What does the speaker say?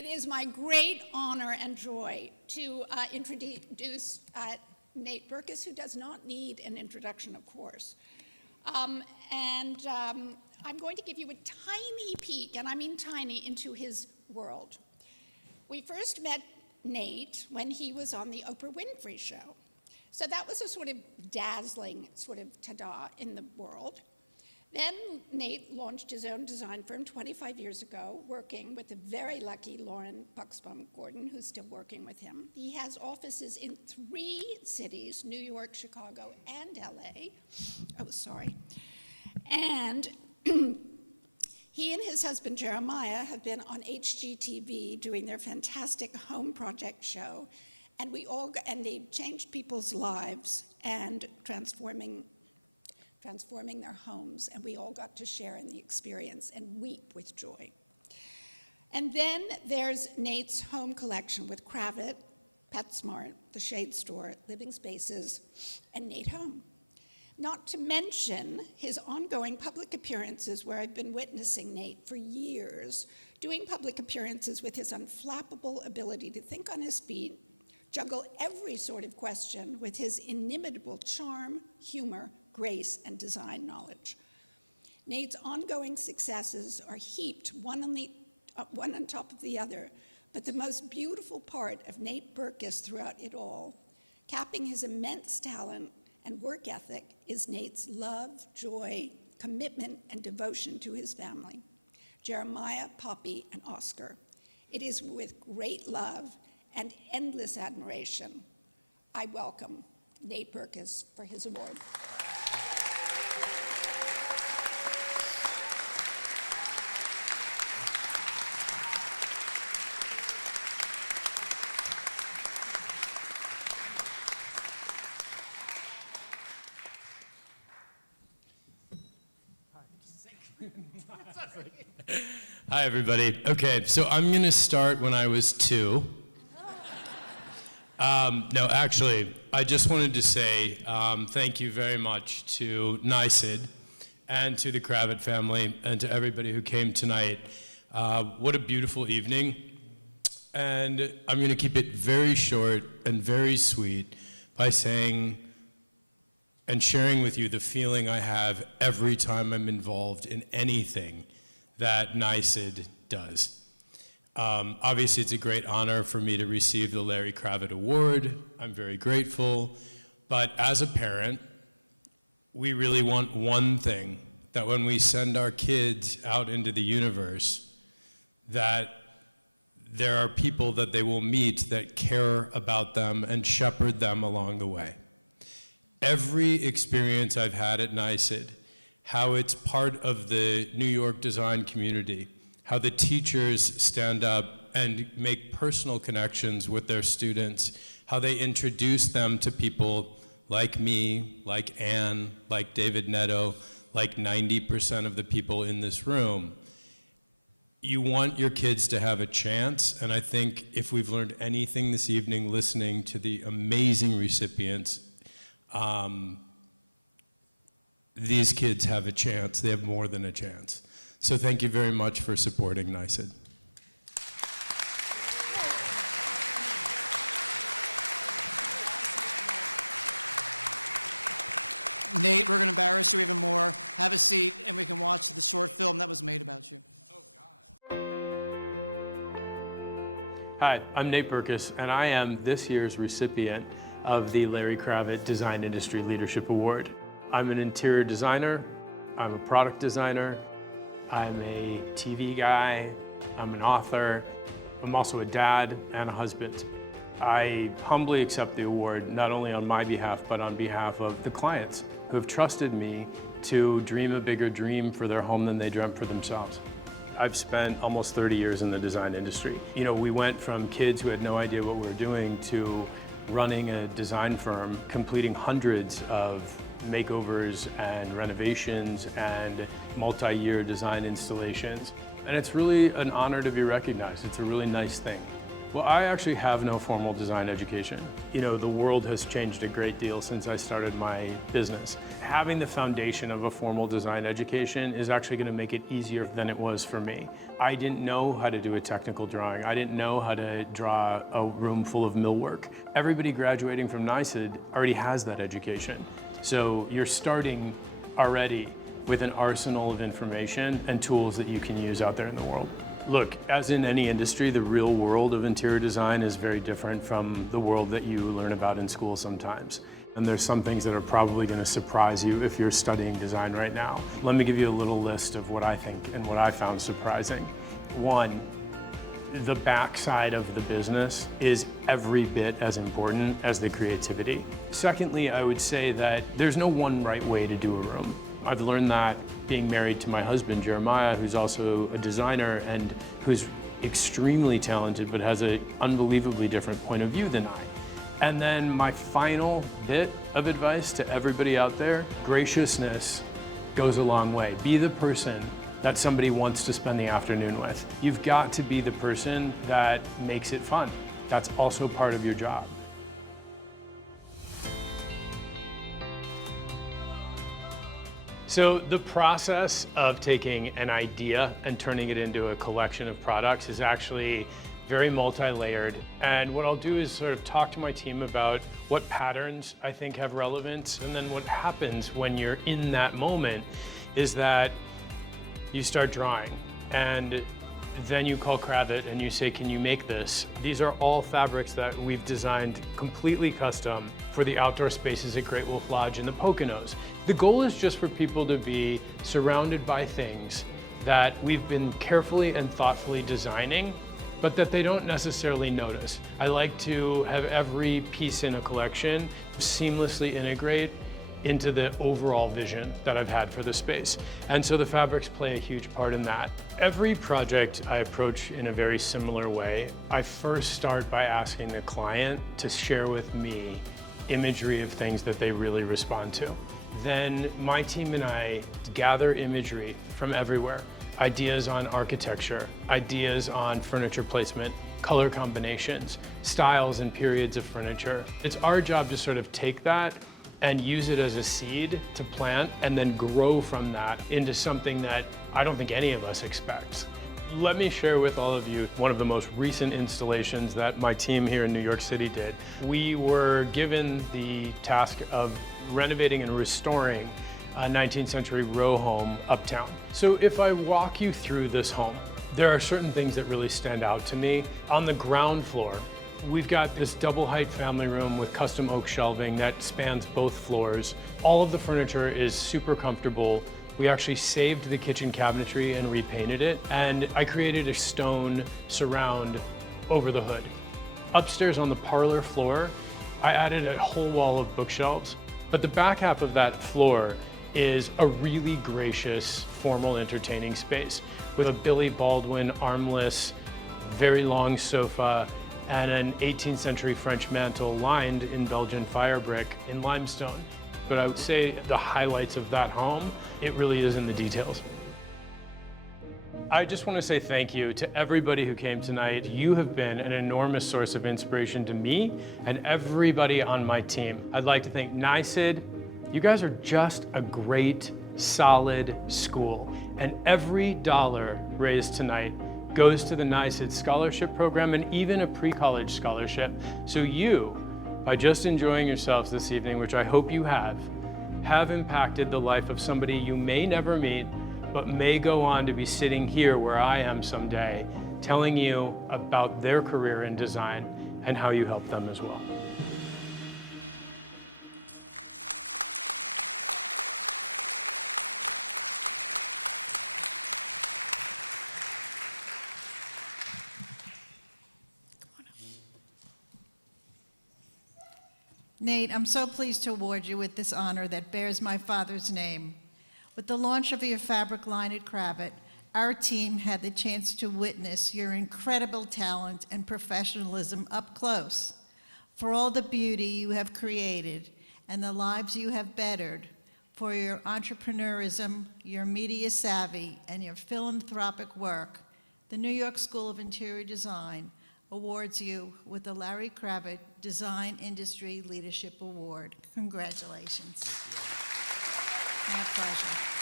It is my great honor and joy to introduce Nate Berkus, who does not need an introduction, of course. I'm going to give you a tiny peek, and I mean tiny, into his world. We first met Nate when he was on the Oprah Winfrey Show. So that was a sort of dazzling sort of ta-da in the world. Then Nate launched his own design firm 25 years ago, working with the very lucky Lauren Buxbaum Gordon, who's still working with him. He has offices in 3 cities, New York, Chicago, and LA. Oh, sorry. And he and his husband Jeremiah have been on HGTV doing their fantastic home project show, and they changed people's lives and transforming their homes, and we all got to share in the experience and weep with joy. And then there's Nate's home collection with Kravet, PetSmart, The Shade Store, Living Spaces, and Nate Home. Not to mention his ongoing public appearances, where I've been witnessing Nate for years, doing public appearances with his unflappable ability to think on his feet, juggle every sort of question with his inimitable charm, humor, grace, and design knowledge. Nate's ongoing successes are heaped one on top of the other, but the most beautiful part of Nate Berkus throughout it all, capping his immense talent and work ethic, is Nate's love, joy, commitment, and devotion to his family, Jeremiah, Poppy, and Oscar. It is with great love and endless admiration I welcome Nate Berkus for his award. Hi, everybody. Okay, so I'm going to start when I was 2. No, actually, I just wanted to say thank you very much to NYSID and to the Kravet family and to everybody who came tonight. What a beautiful evening. And I'm going to keep it very short and very sweet by saying and sharing with you the feeling I have every time I'm involved in anything that NYSID does. Obviously, it's a great honor for me to receive the Larry Kravet Award. I'm very grateful. But as a parent, we really want one thing, that when we send our kids out into the universe, that there are people that they will meet that care about them and shepherd them along the way. Every experience I've had at NYSID, how it's part of the New York design community, how the teachers stand up and make personal connections with their students, how they introduce them to people like me, like Anne, like David Netto, like 90% of the people in this room. You want your kids to have a chance, and I think if we've learned anything this evening listening to the amazing recipients, these kids have a chance. They have more than a chance. So thank you very much for supporting NYSID. Nate, we're going to embarrass you even more. Have a seat, and we can watch the short film that was made about you. Hi, I'm Nate Berkus, and I am this year's recipient of the Larry Kravet Design Industry Leadership Award. I'm an interior designer, I'm a product designer, I'm a TV guy, I'm an author, I'm also a dad and a husband. I humbly accept the award, not only on my behalf, but on behalf of the clients who have trusted me to dream a bigger dream for their home than they dreamt for themselves. I've spent almost 30 years in the design industry. You know, we went from kids who had no idea what we were doing to running a design firm, completing hundreds of makeovers and renovations and multi-year design installations. And it's really an honor to be recognized. It's a really nice thing. Well, I actually have no formal design education. You know, the world has changed a great deal since I started my business. Having the foundation of a formal design education is actually going to make it easier than it was for me. I didn't know how to do a technical drawing. I didn't know how to draw a room full of millwork. Everybody graduating from NYSID already has that education. So you're starting already with an arsenal of information and tools that you can use out there in the world. Look, as in any industry, the real world of interior design is very different from the world that you learn about in school sometimes. And there's some things that are probably going to surprise you if you're studying design right now. Let me give you a little list of what I think and what I found surprising. One, the backside of the business is every bit as important as the creativity. Secondly, I would say that there's no one right way to do a room. I've learned that being married to my husband, Jeremiah, who's also a designer and who's extremely talented but has an unbelievably different point of view than I. And then my final bit of advice to everybody out there, graciousness goes a long way. Be the person that somebody wants to spend the afternoon with. You've got to be the person that makes it fun. That's also part of your job. So the process of taking an idea and turning it into a collection of products is actually very multi-layered. And what I'll do is sort of talk to my team about what patterns I think have relevance. And then what happens when you're in that moment is that you start drawing. And then you call Kravet and you say, can you make this? These are all fabrics that we've designed completely custom for the outdoor spaces at Great Wolf Lodge in the Poconos. The goal is just for people to be surrounded by things that we've been carefully and thoughtfully designing, but that they don't necessarily notice. I like to have every piece in a collection seamlessly integrate into the overall vision that I've had for the space. And so the fabrics play a huge part in that. Every project I approach in a very similar way. I first start by asking the client to share with me imagery of things that they really respond to. Then my team and I gather imagery from everywhere. Ideas on architecture, ideas on furniture placement, color combinations, styles and periods of furniture. It's our job to sort of take that and use it as a seed to plant and then grow from that into something that I don't think any of us expects. Let me share with all of you one of the most recent installations that my team here in New York City did. We were given the task of renovating and restoring a 19th century row home uptown. So if I walk you through this home, there are certain things that really stand out to me. On the ground floor, we've got this double height family room with custom oak shelving that spans both floors. All of the furniture is super comfortable. We actually saved the kitchen cabinetry and repainted it, and I created a stone surround over the hood. Upstairs on the parlor floor, I added a whole wall of bookshelves, but the back half of that floor is a really gracious, formal entertaining space with a Billy Baldwin armless, very long sofa and an 18th century French mantel lined in Belgian fire brick in limestone. But I would say the highlights of that home, it really is in the details. I just want to say thank you to everybody who came tonight. You have been an enormous source of inspiration to me and everybody on my team. I'd like to thank NYSID. You guys are just a great, solid school. And every dollar raised tonight goes to the NYSID scholarship program and even a pre-college scholarship. So you, by just enjoying yourselves this evening, which I hope you have impacted the life of somebody you may never meet, but may go on to be sitting here where I am someday, telling you about their career in design and how you help them as well. Nate, I'm so pleased to award you with this honor that bears my father's name. With the launch of your fabric line at Kravet, our team had the chance to witness your incredible talent and professionalism up close. For all the beauty you have created and the lives you have bettered, for your entrepreneurism, your media savvy, and your philanthropic work, the New York School of Interior Design awards you with the Larry Kravet Design Industry Leadership Award. Congratulations. My pleasure.